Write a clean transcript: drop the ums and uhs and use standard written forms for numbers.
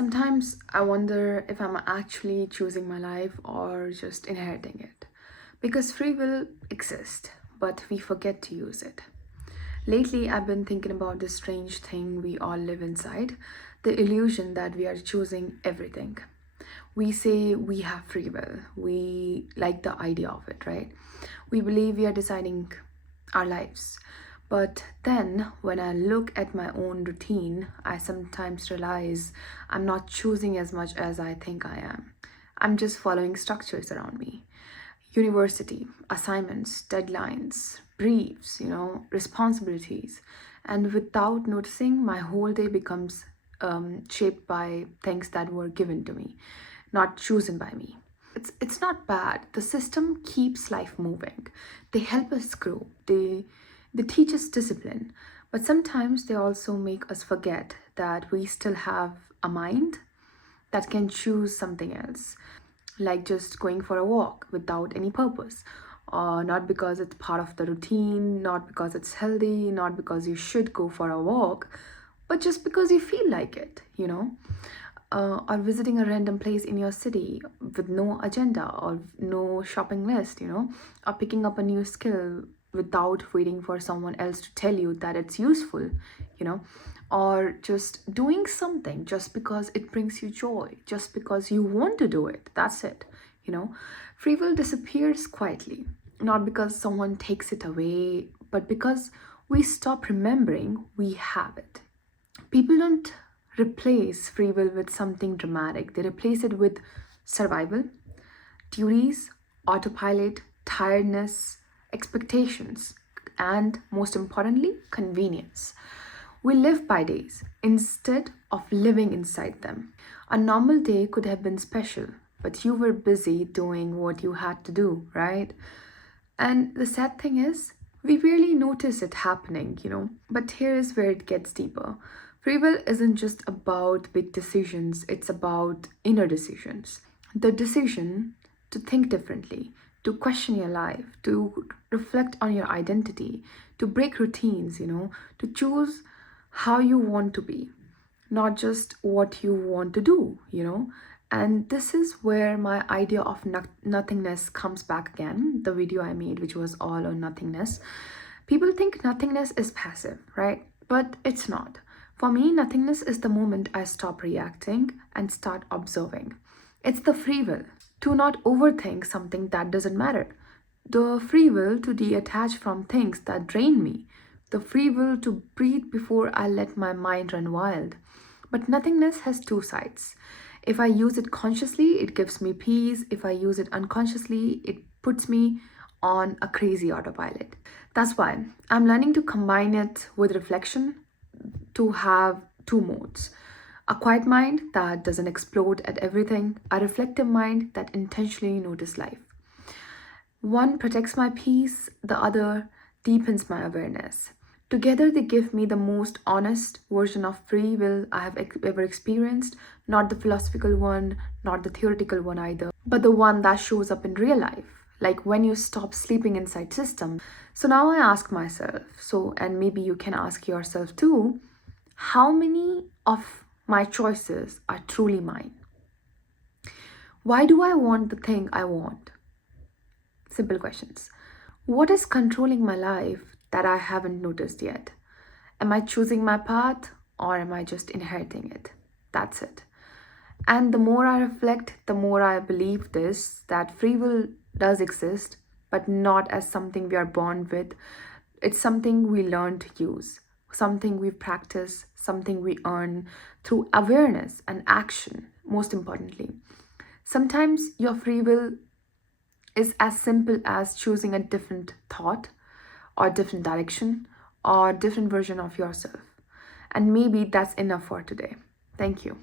Sometimes I wonder if I'm actually choosing my life or just inheriting it. Because free will exists, but we forget to use it. Lately, I've been thinking about this strange thing we all live inside, the illusion that we are choosing everything. We say we have free will, we like the idea of it, right? We believe we are deciding our lives. But then, when I look at my own routine, I sometimes realize I'm not choosing as much as I think I am. I'm just following structures around me: university, assignments, deadlines, briefs, responsibilities. And without noticing, my whole day becomes shaped by things that were given to me, not chosen by me. It's not bad. The system keeps life moving. They help us grow. They teach us discipline. But sometimes they also make us forget that we still have a mind that can choose something else, like just going for a walk without any purpose, or not because it's part of the routine, not because it's healthy, not because you should go for a walk, but just because you feel like it. Or visiting a random place in your city with no agenda or no shopping list, or picking up a new skill without waiting for someone else to tell you that it's useful, or just doing something just because it brings you joy, just because you want to do it. That's it. Free will disappears quietly, not because someone takes it away, but because we stop remembering we have it. People don't replace free will with something dramatic, they replace it with survival, duties, autopilot, tiredness, expectations, and most importantly, convenience. We live by days instead of living inside them. A normal day could have been special, but you were busy doing what you had to do, right? And the sad thing is, we rarely notice it happening. But here is where it gets deeper. Free will isn't just about big decisions, it's about inner decisions. The decision to think differently, to question your life, to reflect on your identity, to break routines, to choose how you want to be, not just what you want to do. And this is where my idea of nothingness comes back again, the video I made, which was all on nothingness. People think nothingness is passive, right? But it's not. For me, nothingness is the moment I stop reacting and start observing. It's the free will to not overthink something that doesn't matter, the free will to detach from things that drain me, the free will to breathe before I let my mind run wild. But nothingness has two sides. If I use it consciously, it gives me peace. If I use it unconsciously, it puts me on a crazy autopilot. That's why I'm learning to combine it with reflection, to have two modes: a quiet mind that doesn't explode at everything, a reflective mind that intentionally notices life. One protects my peace, the other deepens my awareness. Together, they give me the most honest version of free will I have ever experienced, not the philosophical one, not the theoretical one either, but the one that shows up in real life, like when you stop sleeping inside system. So now I ask myself, and maybe you can ask yourself too, how many of my choices are truly mine? Why do I want the thing I want? Simple questions. What is controlling my life that I haven't noticed yet? Am I choosing my path or am I just inheriting it? That's it. And the more I reflect, the more I believe this, that free will does exist, but not as something we are born with. It's something we learn to use, something we practice, something we earn through awareness and action, most importantly. Sometimes your free will is as simple as choosing a different thought or different direction or different version of yourself. And maybe that's enough for today. Thank you.